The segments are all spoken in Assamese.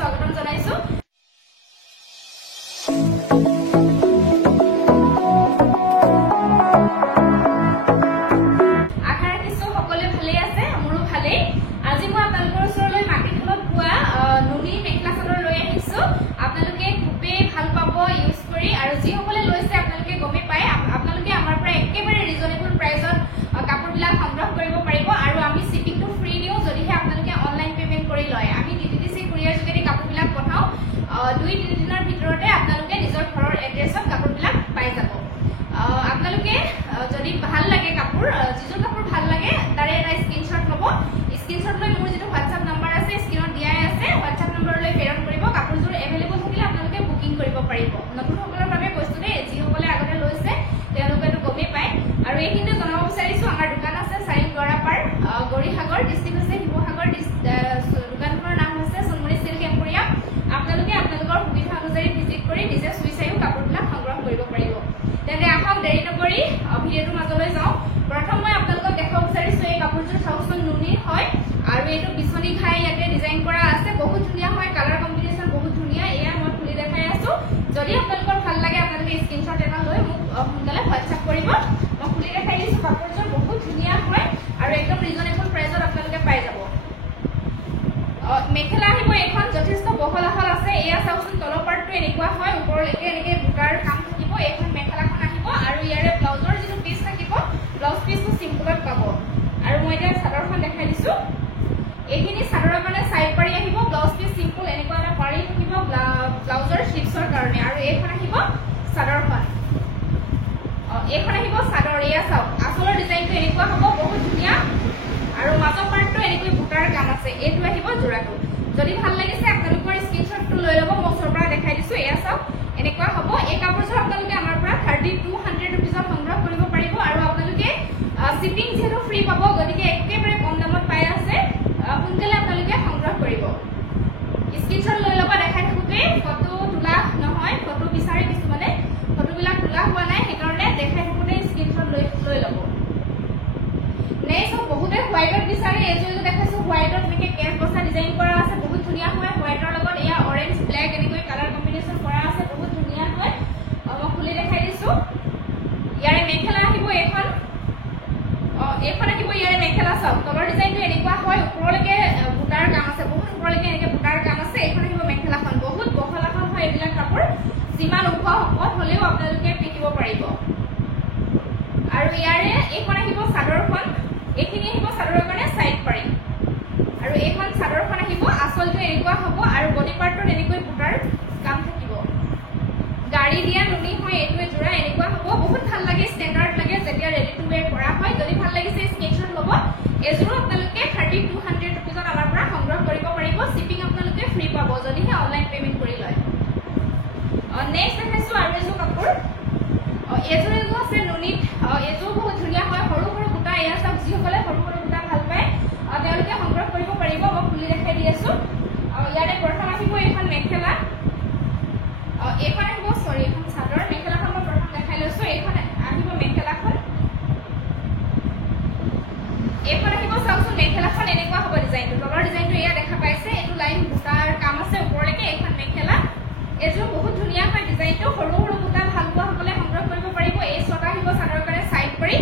স্বাগতম জনাইছো। আশা ৰাখিছো সকলোৱে ভালে আছে, মোৰো ভালেই। আজি মই আপোনালোকৰ ওচৰলৈ মাটিখনত পোৱা নুনি মেখেলা চাদৰ লৈ আহিছো। আপোনালোকে খুবেই ভাল পাব ইউজ কৰি, আৰু যিসকলে লৈছে আপোনালোকে গমেই পায় আপোনালোকে আমাৰ পৰা একেবাৰে ৰিজনেবল প্ৰাইজত কাপোৰবিলাক সংগ্ৰহ কৰিব পাৰিব, আৰু আমি শিপিংটো ফ্ৰী দিওঁ যদিহে আপোনালোকে অনলাইন পেমেন্ট কৰি লয়। আমি DTDC কুৰিয়াৰ যোগেদি কাপোৰবিলাক পঠাওঁ। 2-3 দিনৰ ভিতৰতে আপোনালোকে নিজৰ ঘৰৰ এড্ৰেছত কাপোৰবিলাক পাই যাব। আপোনালোকে যদি ভাল লাগে কাপোৰ, যিযোৰ কাপোৰ ভাল লাগে তাৰে এটা স্ক্ৰীনশ্বট ল'ব। স্ক্ৰীনশ্বট লৈ মোৰ যিটো হোৱাটছআপ নাম্বাৰ আছে স্ক্ৰীনত দিয়াই আছে, হোৱাটছআপ নম্বৰলৈ প্ৰেৰণ কৰিব। কাপোৰযোৰ এভেইলেবল থাকিলে আপোনালোকে বুকিং কৰিব পাৰিব। নতুনসকলৰ বাবে কৈছো দেই, যিসকলে আগতে লৈছে তেওঁলোকেতো গমেই পায়। আৰু এইখিনিতে জনাব বিচাৰিছো, আমাৰ দোকান আছে চাৰিং গৰাপাৰ, গৌৰীসাগৰ ডিষ্ট্ৰিক্ট হৈছে শিৱসাগৰ। দোকানখনৰ নাম হৈছে সোণমণি চিল্ক এম্পৰিয়াম। আপোনালোকে আপোনালোকৰ সুবিধা অনুযায়ী ভিজিট কৰি নিজে চুই চাইও কাপোৰবিলাক সংগ্ৰহ কৰিব পাৰিব। তেন্তে আহক দেৰি নকৰি ভিডিঅ'টোৰ মাজলৈ যাওঁ। প্ৰথম মই আপোনালোকক দেখাব বিচাৰিছো, এই কাপোৰযোৰ চাওকচোন নুনি হয়, আৰু এইটো বিচনী ঘাই ইয়াতে ডিজাইন কৰা আছে। বহুত ধুনীয়া হয়, কালাৰ কম্বিনেশ্যন বহুত ধুনীয়া। এয়া মই খুলি দেখাই আছো। যদি আপোনালোকৰ ভাল লাগে আপোনালোকে স্ক্ৰীনশ্বট এটা লৈ মোক সোনকালে হোৱাটছআপ কৰিব। মই খুলি দেখাই দিছো, কাপোৰযোৰ বহুত ধুনীয়া হয় আৰু একদম ৰিজনেবল প্ৰাইজত আপোনালোকে পাই যাব। মেখেলা আহিব এইখন যথেষ্ট বহল আহল আছে। এয়া চাওকচোন, তলৰ পাৰ্টটো এনেকুৱা হয়, ওপৰলৈকে এনেকে বুটাৰ কাম থাকিব। এইখন মেখেলাখন আহিব, আৰু ইয়াৰে ব্লাউজৰ যিটো পিচ থাকিব, ব্লাউজ পিচটো চিম্পলত পাব। আৰু মই এতিয়া চাদৰখন দেখাই দিছো। এইখিনি চাদৰৰ কাৰণে চাইড পাৰি আহিব, ব্লাউজ পিচ চিম্পল এনেকুৱা এটা পাৰি থাকিব ব্লাউজৰ শ্লিভছৰ কাৰণে। আৰু এইখন আহিব চাদৰখন, এইখন আহিব চাদৰ। এয়া চাওক, আচলৰ ডিজাইনটো এনেকুৱা হ'ব, বহুত ধুনীয়া। আৰু মাজৰ পাৰ্টটো এনেকৈ বুটাৰ কাম আছে। এইটো আহিব যোৰাটো। যদি ভাল লাগিছে আপোনালোকৰ স্ক্ৰীনশ্বটটো লৈ ল'ব, মই ওচৰৰ পৰা দেখাই দিছো। এয়া চাওক, এনেকুৱা হ'ব। এই কাপোৰযোৰ আপোনালোকে আমাৰ পৰা 3200 ৰুপিজত সংগ্ৰহ কৰিব পাৰিব, আৰু আপোনালোকে শিপিং যিহেতু ফ্ৰী পাব, গতিকে একেবাৰে কম দামত পাই আছে। সোনকালে আপোনালোকে সংগ্ৰহ কৰিব। স্ক্ৰীনশ্বট লৈ ল'ব। দেখাই থাকোঁতে ফটো তোলা নহয়, ফটো বিচাৰে কিছুমানে, ফটোবিলাক তোলা হোৱা নাই, সেইকাৰণে দেখাই থাকোঁতে স্ক্ৰীনশ্বট লৈ ল'ব। নেক্সট বহুতে হোৱাইটত বিচাৰে। এইযোৰ দেখাইছো, হোৱাইটত এনেকে কেচ বস্তা ডিজাইন কৰা আছে, বহুত ধুনীয়া হয়। হোৱাইটৰ লগত এয়া অৰেঞ্জ ব্লেক এনেকৈ কালাৰ কম্বিনেশ্যন কৰা আছে, বহুত ধুনীয়া হয়। মই খুলি দেখাই দিছো। ইয়াৰে মেখেলা আহিব এইখন, এইখন আহিব ইয়াৰে মেখেলা। চাওক, তলৰ ডিজাইনটো এনেকুৱা হয়, ওপৰলৈকে বুটাৰ কাম আছে, বহুত ওপৰলৈকে এনেকে বুটাৰ কাম আছে। এইখন আহিব মেখেলাখন, বহুত বহল আহল হয় এইবিলাক কাপোৰ। যিমান ওখ শকত হলেও আপোনালোকে পিন্ধিব পাৰিব। আৰু ইয়াৰে এইখন আহিব চাদৰখন। এইখিনি আহিব চাদৰৰ কাৰণে চাইড পাৰি। আৰু এইখন চাদৰখন আহিব, আঁচলটো এনেকুৱা হ'ব, আৰু বডি পাৰ্টত এনেকৈ বুটাৰ কাম থাকিব। গাড়ী দিয়া নুনি হয়, এইটোৱে যোৰা এনেকুৱা হ'ব। বহুত ভাল লাগে, ষ্টেণ্ডাৰ্ড লাগে যেতিয়া ৰেডি টু ৱেৰ কৰা হয়। যদি ভাল লাগিছে স্ক্ৰীনশ্বট ল'ব। এযোৰো আপোনালোকে 3200 ৰুপিজত আমাৰ পৰা সংগ্ৰহ কৰিব পাৰিব। শিপিং আপোনালোকে ফ্ৰী পাব যদিহে অনলাইন পেমেন্ট কৰি লয়। নেক্সট দেখাইছো আৰু এযোৰ কাপোৰ। এযোৰ আছে নুনিত। এযোৰ বহুত ধুনীয়া হয়, সৰু সৰু বুটা। এয়া চাওক, যিসকলে সৰু সৰু বুটা ভাল পায় তেওঁলোকে সংগ্ৰহ কৰিব পাৰিব। মই খুলি দেখাই দি আছো। ইয়াৰে প্ৰথম আহিব এইখন মেখেলা, এইখন আহিব এইখন চাদৰ। মেখেলাখন মই প্ৰথম দেখাই লৈছো। এইখন আহিব মেখেলাখন, এইখন আহিব চাওকচোন মেখেলাখন এনেকুৱা হ'ব ডিজাইনটো। তলৰ ডিজাইনটো এয়া দেখা পাইছে, এইটো লাইন বুটাৰ কাম আছে ওপৰলৈকে। এইখন মেখেলা, এযোৰ বহুত ধুনীয়া হয় ডিজাইনটো। সৰু সৰু বুটা ভাল পোৱা সকলে সংগ্ৰহ কৰিব পাৰিব। এই ছটা আহিব চাদৰ কাৰণে চাইড পাৰি,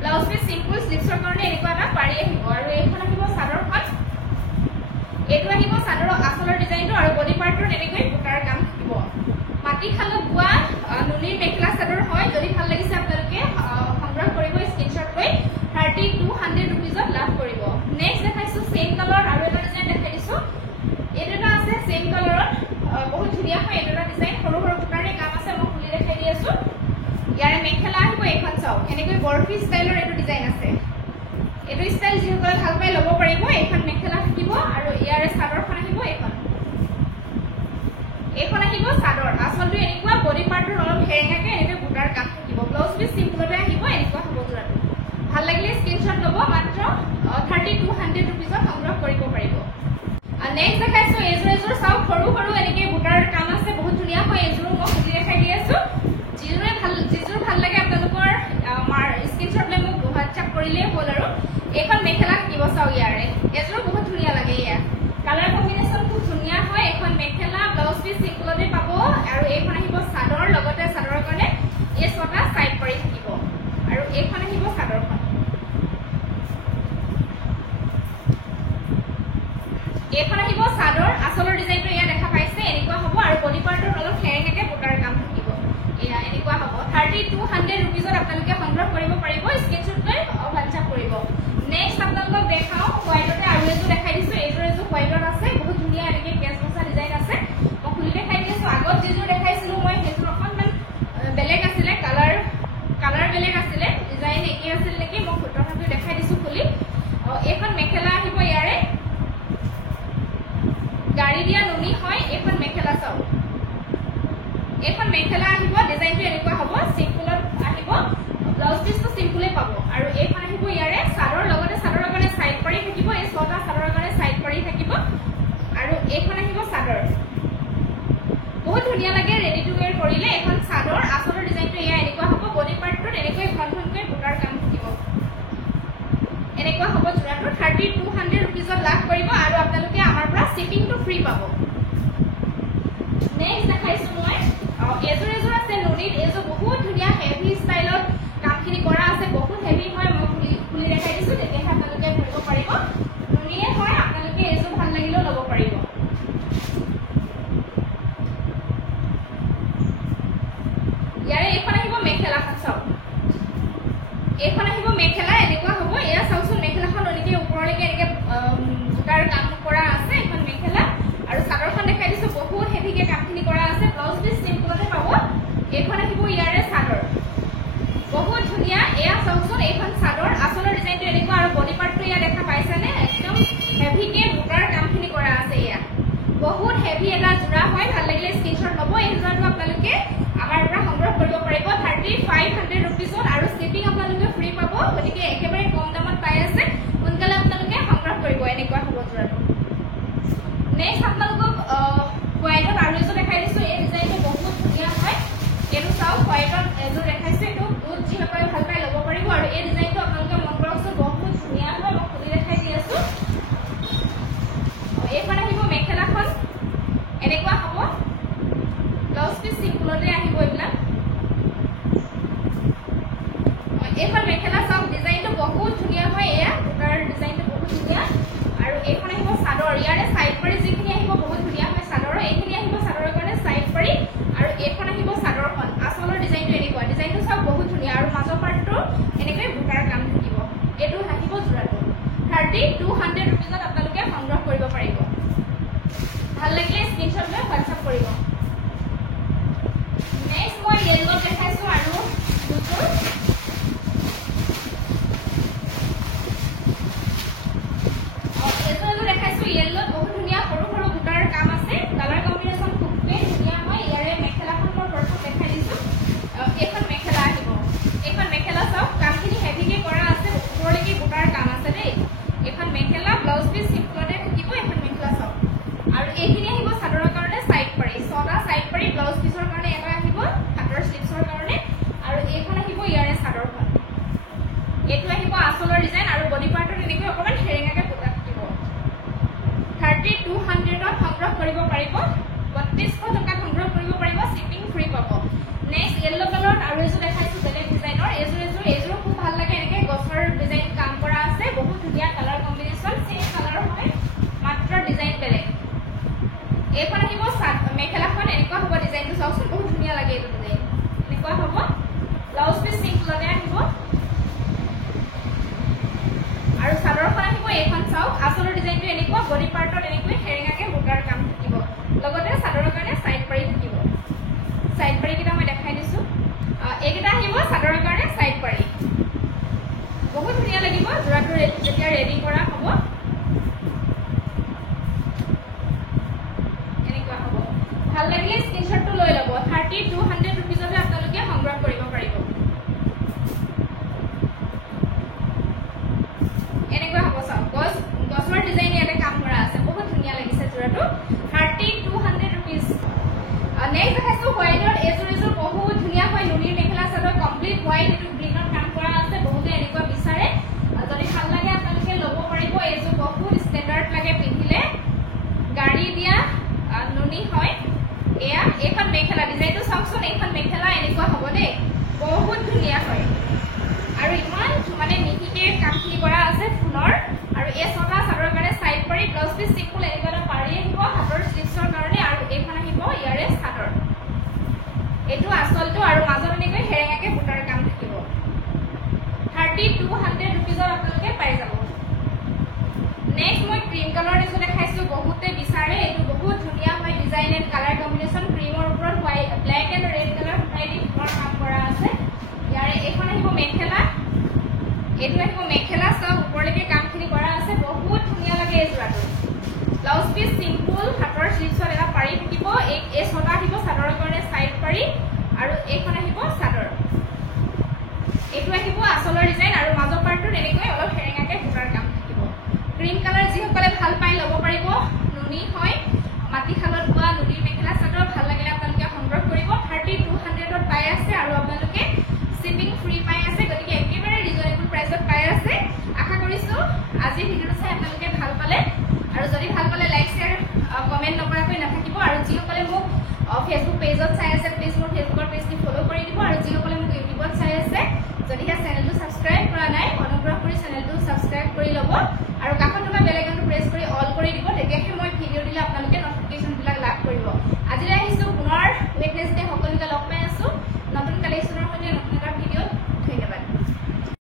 ব্লাউজ পিচ চিম্পল, শ্লিভছৰ কাৰণে এনেকুৱা এটা পাৰি আহিব। আৰু এইখন আহিব চাদৰখন, এইটো আহিব চাদৰৰ আঁচলৰ ডিজাইনটো, আৰু বডি পাৰ্টটোত এনেকৈ বুটাৰ কাম থাকিব। মাটিশালত বোৱা নুনিৰ মেখেলা চাদৰ হয়। যদি ভাল লাগিছে আপোনালোকে সংগ্ৰহ কৰিব, স্ক্ৰীনশ্বট লৈ 3200 ৰুপিজত লাভ কৰিব। নেক্সট দেখাইছো চেম কালাৰ আৰু এটা ডিজাইন দেখাই দিছো। এইটো এটা আছে চেম কালাৰত, বহুত ধুনীয়া হয়। এইটো এটা ডিজাইন, সৰু সৰু বুটাৰে কাম আছে। মই খুলি দেখাই দি আছো। ইয়াৰে মেখেলা আহিব, এইখন চাওক, এনেকৈ বৰফি ষ্টাইলৰ এইটো ডিজাইন আছে। এইটো ষ্টাইল যিসকলে ভাল পাই ল'ব পাৰিব। এইখন মেখেলা থাকিব, আৰু ইয়াৰে চাদৰখন আহিব। এইখন আহিব চাদৰ। আঁচলটো এনেকুৱা, বডি পাৰ্টটোৰ অলপ হেৰেঙাকে এনেকৈ বুটাৰ কাম থাকিব। ব্লাউজ পিচ চিম্পলতে আহিব, এনেকুৱা হ'ব যোৰাটো। ভাল লাগিলে স্ক্ৰীনশ্বট ল'ব। মাত্ৰ 3200 ৰুপিজত সংগ্ৰহ কৰিব পাৰিব। নেক্সট দেখাইছো এযোৰ চাওক, সৰু সৰু এনেকৈ বুটাৰ কাম আছে, বহুত ধুনীয়া হয়। এযোৰো মই খুলি দেখাই দি আছো। যিযোৰ ভাল লাগে আপোনালোকৰ স্ক্ৰীনশ্বট লৈ মোক হোৱাটছআপ কৰিলেই হ'ল। আৰু এইখন মেখেলা কিনিব চাওক, ইয়াৰে এযোৰো বহুত ধুনীয়া লাগে। ইয়াৰ কালাৰ কম্বিনেশ্যন খুব ধুনীয়া হয়। এখন পিস সিম্পলতে পাব আৰু এইখন আহিব চাদৰ লগতে চাদৰৰ কাৰণে এই ছটা সাইড পাৰি থাকিব আৰু এইখন আহিব চাদৰখন এইখন আহিব চাদৰ আসলৰ ডিজাইনটো ইয়া দেখা পাইছে এনেকুৱা হ'ব আৰু বডি পাৰ্টৰ অলপ হেৰেঙাকে বুটাৰ কাম থাকিব এয়া এনেকুৱা হ'ব 3200 रुपीसত আপোনালোকে সংগ্ৰহ কৰিব পাৰিব স্ক্ৰিনশ্বট লৈ WhatsApp কৰিব নেক্সট আপোনালোকক দেখাও হোৱাইটতে আৰু এজো দেখাই দিছো এইজোৰ এজো হোৱাইটত আছে বহুত ধুনীয়া এনেকৈ কেছ বসা ডিজাইন আছে মই খুলি দেখাই দিছো আগত যেজোৰ দেখাইছিলো মই সেইটো অকণমান বেলেগ আছিলে কালাৰ বেলেগ আছিলে ডিজাইন একে আছিল নেকি মই ফটোটো দেখাই দিছো খুলি এখন মেখেলা আহিব ইয়াৰে গাড়ী দিয়া নুনি হয় এখন মেখেলা চাও এখন মেখেলা আহিব ডিজাইনটো এনেকুৱা হ'ব সিম্পলত আহিব ব্লাউজ পিসটো সিম্পলে পাব আৰু এইখন আহিব ইয়াৰে চাদৰ লগতে চাদৰৰ কাৰণে সাইড পাৰি থাকিব এই ছটা চাদৰৰ কাৰণে সাইড পাৰি থাকিব আৰু এইখন আহিব চাদৰ বহুত ধুনীয়া লাগে ৰেডি টু ওয়্যাৰ কৰিলে এখন চাদৰ আসলৰ ডিজাইনটো ইয়া এনেকুৱা হ'ব বডি পাৰ্টটোত এনেকৈ ঘনঘনকৈ বুটাৰ কাম থাকিব এনেকুৱা হ'ব জোৰাটো 3200 रुपीसত লাভ কৰিব আৰু আপোনালোকে আমাৰ পৰা শিপিংটো ফ্ৰী পাব নেক্সট দেখাইছো মই এজোৰ আছে নুনিত এজোৰ বহুত ধুনীয়া হেভি ষ্টাইলত কামখিনি কৰা আছে বহুত হেভি হয় মই খুলি দেখাই দিছো তেতিয়াহে আপোনালোকে ধৰিব পাৰিব নুনিয়ে হয় আপোনালোকে এজোৰ ভাল লাগিলেও ল'ব পাৰিব ইয়াৰে এইখন আহিব মেখেলাখন চাওক এইখন আহিব মেখেলা এনেকুৱা হ'ব এয়া চাওকচোন মেখেলাখন নুনিতে ওপৰলৈকে এনেকৈ বুটাৰ কাম কৰা আছে এখন মেখেলা আৰু চাদৰখন দেখাই দিছো বহুত হেভিকে কামখিনি কৰা আছে ব্লাউজ পিস সিম্পলতে পাব এইখন আহিব ইয়াৰে চাদৰ বহুত ধুনীয়া এয়া চাওকচোন এইখন চাদৰ আসলৰ ডিজাইনটো এনেকুৱা আৰু বডি পাৰ্টটো ইয়া দেখা পাইছানে একদম হেভিকে বুটাৰ কামখিনি কৰা আছে ইয়া বহুত হেভি এটা জোৰা হয় ভাল লাগিলে স্ক্ৰিনশ্বট ল'ব এই জোৰাটো আপোনালোকে আমাৰ পৰা সংগ্ৰহ কৰিব পাৰিব 3500 रुपीसত আৰু শিপিং আপোনালোকে ফ্ৰী পাব গতিকে একেবাৰে কম দামত পাই আছে সোনকালে আপোনালোকে সংগ্ৰহ কৰিব এনেকুৱা হ'ব জোৰাটো নেক্সট আপোনালোকক হোৱাইটত আৰু এজোৰ দেখাই দিছো এই ডিজাইনটো বহুত ধুনীয়া হয় এইটো চাওক হোৱাইটত এজোৰ দেখাইছো এইটো বহুত যিসকলে ভাল পাই ল'ব পাৰিব আৰু এই ডিজাইনটো আপোনালোকে মন কৰকচোন বহুত ধুনীয়া হয় মই খুলি দেখাই দি আছো এইখন আহিব মেখেলাখন এনেকুৱা হ'ব ব্লাউজ পিস সিম্পলতে আহিব এইবিলাক এইখন মেখেলা চাওক ডিজাইনটো বহুত ধুনীয়া হয় এয়া বুটাৰ ডিজাইনটো বহুত ধুনীয়া আৰু এইখন আহিব চাদৰ ইয়াৰে সাইড পাৰি যিখিনি আহিব বহুত ধুনীয়া হয় চাদৰ এইখিনি আহিব চাদৰৰ কাৰণে সাইড পাৰি আৰু এইখন আহিব চাদৰখন আসলৰ ডিজাইনটো এনেকুৱা ডিজাইনটো চাওক বহুত ধুনীয়া আৰু মাজৰ পাৰ্টটো এনেকৈ বুটাৰ কাম থাকিব এইটো আহিব জোৰাটো 3200 रुपीसত আপোনালোকে সংগ্ৰহ কৰিব পাৰিব ভাল লাগিলে স্ক্ৰিনশ্বট লৈ WhatsApp কৰিব নেক্সট মই য়েল্লো দেখাইছো আৰু দুযোৰ দেখাইছো য়েল্লো বহুত ধুনীয়া সৰু সৰু বুটাৰ কাম আছে কালাৰ কম্বিনেশ্যন খুবেই ধুনীয়া হয় ইয়াৰে মেখেলাখন মই প্ৰথম দেখাই দিছো এইখন মেখেলা আহিব এইখন মেখেলা চাওক কামখিনি হেভিকে কৰা আছে ওপৰলৈকে বুটাৰ কাম আছে দেই এইখন মেখেলা ব্লাউজ পিস সিম্পলতে থাকিব এইখন মেখেলা চাওক আৰু এইখিনি আহিব চাদৰৰ কাৰণে সাইড পাৰি ছটা সাইড পাৰি ব্লাউজ পিসৰ কাৰণে এটা আহিব হাতৰ স্লিভছৰ কাৰণে আৰু এইখন আহিব ইয়াৰে চাদৰখন এইটো আহিব আসলৰ ডিজাইন আৰু বডি পাৰ্টত এনেকৈ অকণমান হেৰেঙাকে বুটা থাকিব 3200ত সংগ্ৰহ কৰিব পাৰিব 3200 টকাত সংগ্ৰহ কৰিব পাৰিব শিপিং ফ্ৰী পাব নেক্সট য়েল্লো কালাৰত আৰু এজোৰ দেখাইছো বেলেগ ডিজাইনৰ এজোৰ খুব ভাল লাগে এনেকৈ গছৰ ডিজাইন কাম কৰা আছে বহুত ধুনীয়া কালাৰ কম্বিনেশ্যন চেম কালাৰ হয় মাত্ৰ ডিজাইন বেলেগ এইখন আহিব মেখেলাখন এনেকুৱা হ'ব ডিজাইনটো চাওকচোন বহুত ধুনীয়া লাগে এইটো ডিজাইন এনেকুৱা হ'ব ব্লাউজ পিস সিম্পলতে আহিব আৰু চাদৰখন আহিব এইখন চাওক আসলৰ ডিজাইনটো এনেকুৱা বডি পাৰ্টত এনেকৈ হেৰেঙাকে বুটাৰ কাম থাকিব লগতে চাদৰৰ কাৰণে সাইড পাৰি থাকিব সাইড পাৰি কেইটা মই দেখাই দিছো এইকেইটা আহিব চাদৰৰ কাৰণে সাইড পাৰি বহুত ধুনীয়া লাগিব জোৰাটো যেতিয়া ৰেডি কৰা হ'ব এনেকুৱা হ'ব ভাল লাগিলে স্ক্ৰিনশ্বটটো লৈ ল'ব 3200 रुपीसতে আপোনালোকে সংগ্ৰহ কৰিব পাৰিব এনেকুৱা হ'ব চাওক গছৰ ডিজাইন ইয়াতে কাম কৰা আছে বহুত ধুনীয়া লাগিছে জোৰাটো 3200 रुपीस নেক্সট দেখাইছো হোৱাইটত এজোৰ বহুত ধুনীয়া হয় নুনিৰ মেখেলা চাদৰ কমপ্লিট হোৱাইট এইটো গ্ৰীণত কাম কৰা আছে বহুতে এনেকুৱা বিচাৰে যদি ভাল লাগে আপোনালোকে ল'ব পাৰিব এজোৰ বহুত ষ্টেণ্ডাৰ্ড লাগে পিন্ধিলে গাড়ী দিয়া নুনি হয় এনেকৈ হেৰেঙাকে বুটাৰ কাম থাকিব 3200 रुपीजৰ আপোনালোকে পাই যাব নেক্সট মই ক্ৰীম কালাৰ দিছো দেখাইছো বহুতে বিচাৰে এটো বহুত ধুনিয়া হয় ডিজাইন এণ্ড কালাৰ কম্বিনেশন ক্ৰীমৰ ওপৰত white black and red colour ফ্ৰাইডি ফ্লোৰ কাম কৰা আছে ইয়াৰে এখন আহিব মেখেলা এটো আহিব মেখেলা সব ওপৰলৈকে কামখিনি কৰা আছে বহুত ধুনিয়া লাগে এই জোৰাটো ব্লাউজ পিস সিম্পল হাতৰ স্লিভছত এটা পাৰি থাকিব এই ছটা আহিব চাদৰৰ কাৰণে সাইড পাৰি আৰু এইখন আহিব চাদৰ এটো আহিব আসলৰ ডিজাইন আৰু মাজৰ পাৰ্টটো এনেকৈ অলপ হেৰেঙাকে বুটাৰ কাম থাকিব ক্ৰীম কালাৰ যি সকলে ভাল পাই লব পাৰিব নুনি হয় মাটি খালত পোৱা নুনিৰ মেখেলা চাদৰ ভাল লাগিলে আপোনালোকে সংগ্ৰহ কৰিব 3200 ত পাই আছে আৰু আপোনালোকে শিপিং ফ্ৰী পাই আছে গতিকে একেবাৰে ৰিজনেবল প্ৰাইসত পাই আছে আশা কৰিছো আজি ভিডিওটো চাই আপোনালোকে ভাল পালে আৰু যদি ভাল পালে লাইক শেয়াৰ কমেন্ট নকৰাকৈ নাথাকিব আৰু যি সকলে মোক ফেসবুক পেজত চাই আছে প্লিজ মোৰ ফেসবুকৰ পেজটি ফলো কৰি দিব আৰু যি সকলে মোক ইউটিউবত চাই আছে যদিহে চেনেলটো সাবস্ক্ৰাইব কৰা নাই অনুগ্ৰহ কৰি চেনেলটো সাবস্ক্ৰাইব কৰি লব আৰু কাষত থকা বেল আইকনটো